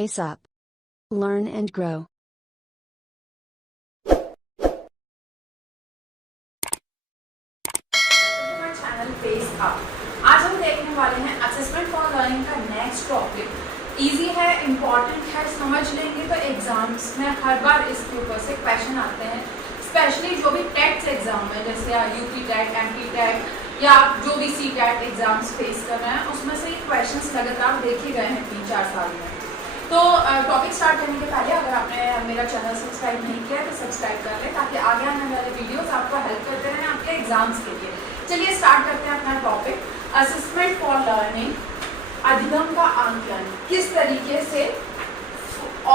pace up. Learn and grow. Channel pace up. आज हम देखने वाले हैं असेसमेंट फॉर लर्निंग का नेक्स्ट टॉपिक। इजी है, इम्पॉर्टेंट है, समझ लेंगे तो एग्जाम्स में हर बार इसके ऊपर से क्वेश्चन आते हैं। स्पेशली जो भी टेट्स एग्जाम है, जैसे यूपी टेट, एमपी टेट या जो भी सी टेट एग्जाम्स फेस कर रहे हैं, उसमें से ये क्वेश्चंस लगातार देखे गए हैं 3-4 साल में। तो टॉपिक स्टार्ट करने के पहले अगर आपने मेरा चैनल सब्सक्राइब नहीं किया तो सब्सक्राइब कर लें, ताकि आगे आने वाले वीडियोस आपको हेल्प करते रहें आपके एग्जाम्स के लिए। चलिए स्टार्ट करते हैं अपना टॉपिक, असेसमेंट फॉर लर्निंग। अधिगम का आंकलन किस तरीके से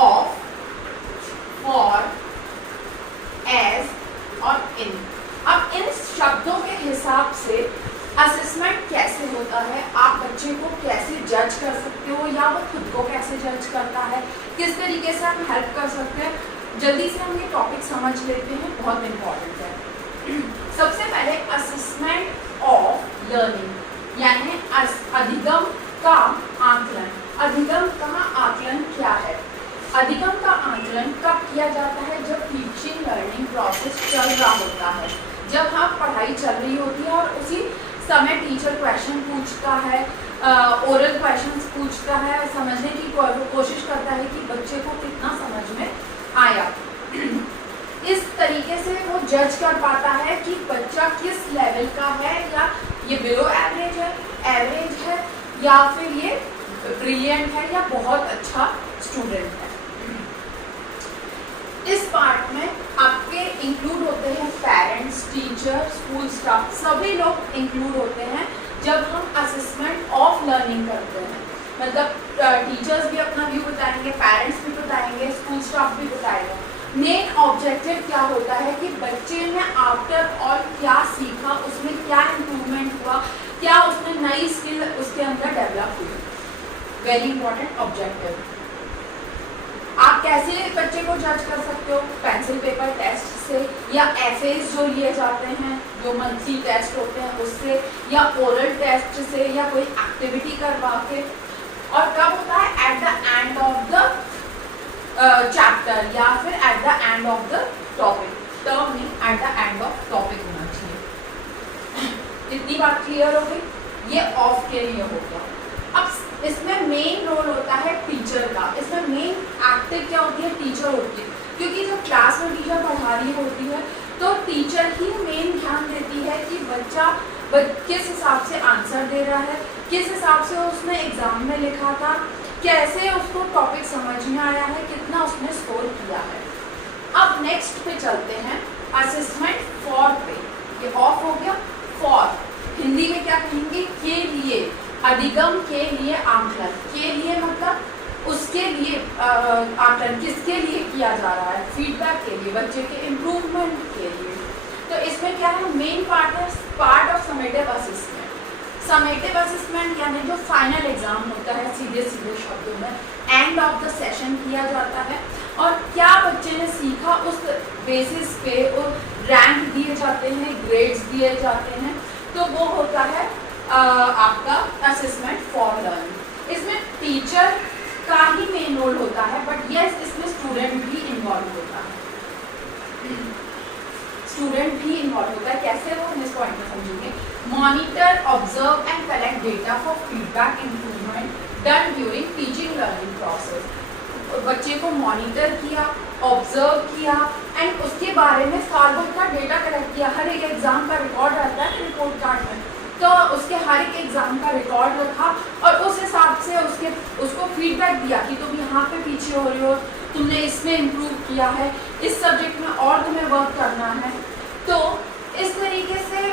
ऑफ, फॉर, एज और इन। अब इन शब्दों के हिसाब से असेसमेंट कैसे होता है, आप बच्चे को कैसे जज कर सकते हो या वो खुद को कैसे जज करता है, किस तरीके से आप हेल्प कर सकते हैं। जल्दी से हम ये टॉपिक समझ लेते हैं, बहुत इंपॉर्टेंट है। सबसे पहले असेसमेंट ऑफ लर्निंग यानी अधिगम का आंकलन। अधिगम का आंकलन क्या है? अधिगम का आंकलन कब किया जाता है? जब टीचिंग लर्निंग प्रोसेस चल रहा होता है, जब हाँ पढ़ाई चल रही होती है और उसी समय टीचर क्वेश्चन पूछता है, ओरल क्वेश्चंस पूछता है, समझने की कोशिश करता है कि बच्चे को कितना समझ में आया। इस तरीके से वो जज कर पाता है कि बच्चा किस लेवल का है, या ये बिलो एवरेज है, एवरेज है, या फिर ये ब्रिलियंट है या बहुत अच्छा स्टूडेंट है। इस पार्ट में आपके इंक्लूड होते हैं पेरेंट्स, टीचर, स्कूल स्टाफ, सभी लोग इंक्लूड होते हैं जब हम असेसमेंट ऑफ लर्निंग करते हैं। मतलब टीचर्स भी अपना व्यू बताएंगे, पेरेंट्स भी बताएंगे, स्कूल स्टाफ भी बताएगा। मेन ऑब्जेक्टिव क्या होता है कि बच्चे ने आफ्टर ऑल क्या सीखा, उसमें क्या इम्प्रूवमेंट हुआ, क्या उसने नई स्किल उसके अंदर डेवलप हुई। Very important objective. आप कैसे बच्चे को जज कर सकते हो? पेंसिल पेपर टेस्ट से, या एफएस जो लिए जाते हैं, जो मंथली टेस्ट होते हैं उससे, या ओरल टेस्ट से, या कोई एक्टिविटी करवा के। और कब होता है? At the end of the chapter या फिर at the end of the topic. Term नहीं, at the end of topic होना चाहिए। इतनी बात क्लियर हो गई? ये ऑफ के लिए हो गया। अब इसमें मेन रोल होता है टीचर का। इसमें मेन एक्टिव क्या होती है? टीचर होती है, क्योंकि जब क्लास में टीचर पढ़ा रही होती है तो टीचर ही मेन ध्यान देती है कि बच्चा किस हिसाब से आंसर दे रहा है, किस हिसाब से उसने एग्जाम में लिखा था, कैसे उसको टॉपिक समझ में आया है, कितना उसने स्कोर किया है। अब नेक्स्ट पे चलते हैं, असेसमेंट फॉर पे। ये ऑफ हो गया। फॉर हिंदी में क्या कहेंगे? के लिए, अधिगम के लिए आंकलन। के लिए मतलब उसके लिए आंकलन किसके लिए किया जा रहा है? फीडबैक के लिए, बच्चे के इम्प्रूवमेंट के लिए। तो इसमें क्या है? मेन पार्ट है part of summative assessment. Summative assessment यानी जो फाइनल एग्जाम होता है, सीधे सीधे शब्दों में एंड ऑफ द सेशन किया जाता है, और क्या बच्चे ने सीखा उस बेसिस पे और रैंक दिए जाते हैं, ग्रेड्स दिए जाते हैं। तो वो होता है आपका असेसमेंट फॉर लर्निंग। इसमें टीचर का ही मेन रोल होता है, बट यस इसमें स्टूडेंट भी इन्वॉल्व होता है। स्टूडेंट भी इन्वॉल्व होता है। कैसे? वो हम इस पॉइंट में समझेंगे। Monitor, observe and collect data for feedback improvement done during teaching learning process. बच्चे को मॉनिटर किया, ऑब्जर्व किया एंड उसके बारे में साल भर का डेटा कलेक्ट किया। हर एक एग्जाम का रिकॉर्ड रहता है रिपोर्ट कार्ड में, तो उसके हर एक एग्जाम का रिकॉर्ड रखा और उस हिसाब से उसको फीडबैक दिया कि तुम यहाँ पे पीछे हो रहे हो, तुमने इसमें इम्प्रूव किया है, इस सब्जेक्ट में और तुम्हें वर्क करना है। तो इस तरीके से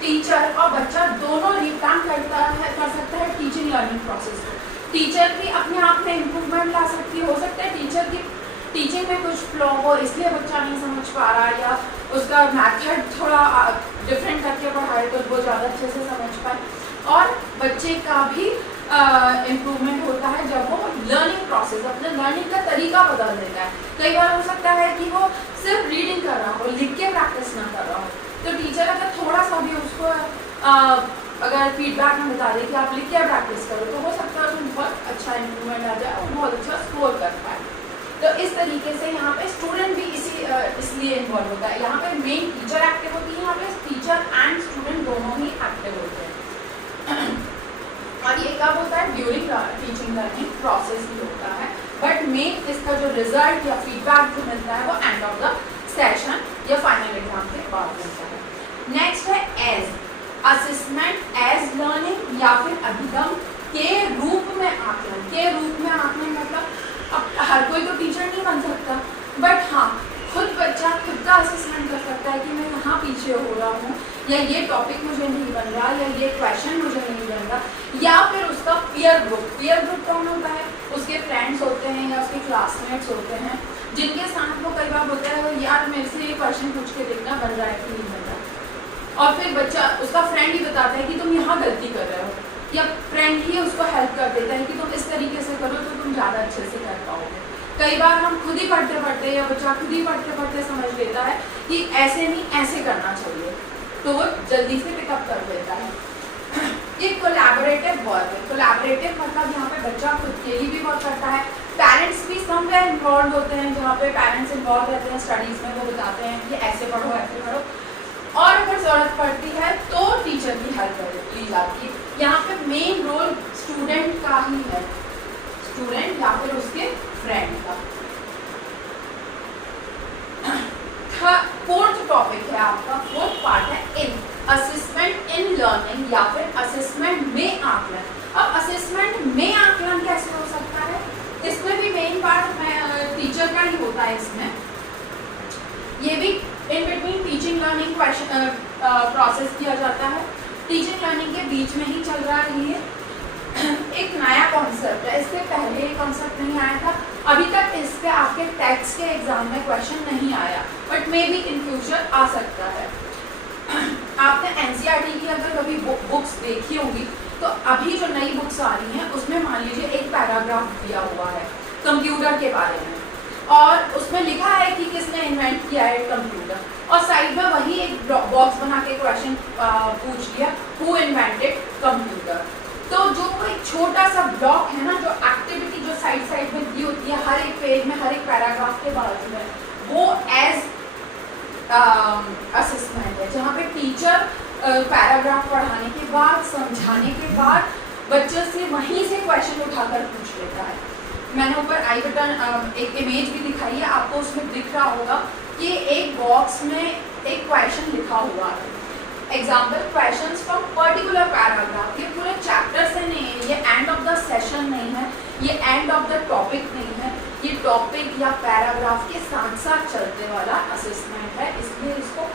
टीचर और बच्चा दोनों रिवैम्प कर सकता है टीचिंग लर्निंग प्रोसेस को। टीचर भी अपने आप में इम्प्रूवमेंट ला सकती हो सकता है टीचर की टीचिंग में कुछ फ्लॉ हो, इसलिए बच्चा नहीं समझ पा रहा, या उसका मेथड थोड़ा डिफरेंट करके पढ़ाए तो वो ज़्यादा अच्छे से समझ पाए। और बच्चे का भी इम्प्रूवमेंट होता है जब वो लर्निंग प्रोसेस, अपने लर्निंग का तरीका बदल देता है। कई बार हो सकता है कि वो सिर्फ रीडिंग कर रहा हो, लिख के प्रैक्टिस ना कर रहा हो, तो टीचर अगर थोड़ा सा भी उसको अगर फीडबैक में बता दें कि आप लिख के प्रैक्टिस करो तो हो सकता है उसमें बहुत अच्छा इम्प्रूवमेंट आ जाए और बहुत अच्छा स्कोर कर पाए। तो इस तरीके से यहाँ पे स्टूडेंट भी इसलिए इन्वॉल्व होता है। यहाँ पे मेन टीचर एक्टिव होती है, यहाँ पे टीचर एंड स्टूडेंट दोनों ही एक्टिव होते हैं। और ये कब होता है? ड्यूरिंग टीचिंग लर्निंग प्रोसेस भी होता है, बट मेन इसका जो रिजल्ट या फीडबैक जो मिलता है वो एंड ऑफ द सेशन या फाइनल एग्जाम के बाद मिलता है। नेक्स्ट है एज असेसमेंट एज लर्निंग या फिर अभिगम के रूप में आकलन। के रूप में आकलन मतलब अब हर कोई तो टीचर नहीं बन सकता, बट हाँ खुद बच्चा खुद का असेसमेंट कर सकता है कि मैं यहाँ पीछे हो रहा हूँ, या ये टॉपिक मुझे नहीं बन रहा, या ये क्वेश्चन मुझे नहीं बन रहा। या फिर उसका पीयर ग्रुप कौन होता है? उसके फ्रेंड्स होते हैं या उसके क्लासमेट्स होते हैं जिनके साथ वो कई बार होता है यार मेरे से ये क्वेश्चन पूछ के देखना बन रहा है कि नहीं बन रहा, और फिर बच्चा उसका फ्रेंड ही बताता है कि तुम यहाँ गलती कर रहे हो, या फ्रेंड ही उसको हेल्प कर देता है कि तुम इस तरीके से करो तो तुम ज़्यादा अच्छे से कर पाओगे। कई बार हम खुद ही पढ़ते पढ़ते या बच्चा खुद ही पढ़ते पढ़ते समझ लेता है कि ऐसे नहीं ऐसे करना चाहिए, तो वो जल्दी से पिकअप कर लेता है। ये कोलैबोरेटिव वर्क है। कोलैबोरेटिव मतलब यहाँ पे बच्चा खुद के लिए भी वर्क करता है, पेरेंट्स भी समवेयर इन्वॉल्व होते हैं, जहाँ पे पेरेंट्स इन्वॉल्व रहते हैं स्टडीज़ में, वो बताते हैं कि ऐसे पढ़ो ऐसे पढ़ो, और अगर ज़रूरत पड़ती है तो टीचर की हेल्प ली जाती है। यहाँ पे मेन रोल स्टूडेंट का ही है, स्टूडेंट या फिर उसके फ्रेंड का। फोर्थ टॉपिक है आपका, फोर्थ पार्ट है इन असेसमेंट इन लर्निंग या फिर असेसमेंट में आकलन। अब असेसमेंट में आकलन कैसे हो सकता है? इसमें भी मेन पार्ट टीचर का ही होता है। इसमें ये भी in between teaching learning process किया जाता है, टीचिंग लर्निंग के बीच में ही चल रहा है। ये एक नया कॉन्सेप्ट है, इससे पहले ये कॉन्सेप्ट नहीं आया था, अभी तक इस पे आपके टेक्स्ट के एग्जाम में क्वेश्चन नहीं आया, but maybe in future आ सकता है। आपने एनसीईआरटी की अगर कभी बुक्स देखी होगी तो अभी जो नई बुक्स आ रही हैं उसमें मान लीजिए एक पैराग्राफ दिया हुआ है कंप्यूटर के बारे में, और उसमें लिखा है कि किसने इन्वेंट किया है कंप्यूटर, और साइड में वही एक बॉक्स बना के क्वेश्चन पूछ लिया हु इन्वेंटेड कंप्यूटर। तो जो एक छोटा सा ब्लॉक है ना, जो एक्टिविटी जो साइड में दी होती है हर एक पेज में हर एक पैराग्राफ के बाजू में, वो एज असेसमेंट है, जहाँ पे टीचर पैराग्राफ पढ़ाने के बाद समझाने के बाद बच्चों से वहीं से क्वेश्चन उठाकर पूछ लेता है। मैंने ऊपर आई बटन एक इमेज भी दिखाई है आपको, उसमें दिख रहा होगा कि एक बॉक्स में एक क्वेश्चन लिखा हुआ है, example questions from particular paragraph. ये पूरे चैप्टर से नहीं है, ये एंड ऑफ द सेशन नहीं है, ये एंड ऑफ द टॉपिक नहीं है, ये टॉपिक या पैराग्राफ के साथ साथ चलते वाला असेसमेंट है, इसलिए इसको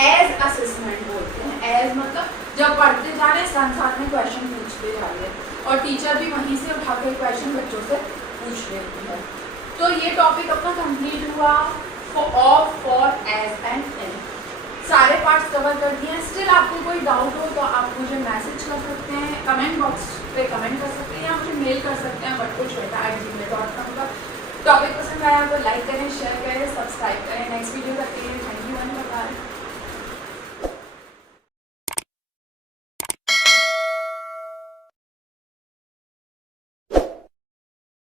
एज असेसमेंट बोलते हैं। एज मतलब जब पढ़ते जा रहे हैं साथ साथ में क्वेश्चन पूछते जा रहे हैं, और टीचर भी वहीं से उठा के क्वेश्चन बच्चों से पूछ लेती है। तो ये टॉपिक अपना कंप्लीट हुआ फॉर एज एंड इन। सारे पार्ट्स कवर कर दिए हैं। स्टिल आपको कोई डाउट हो तो आप मुझे मैसेज कर सकते हैं, कमेंट बॉक्स पे कमेंट कर सकते हैं, या मुझे मेल कर सकते हैं batkushshweta@gmail.com पर। टॉपिक पसंद आया तो लाइक करें, शेयर करें, सब्सक्राइब करें। नेक्स्ट वीडियो तक के लिए थैंक यू एंड बाय।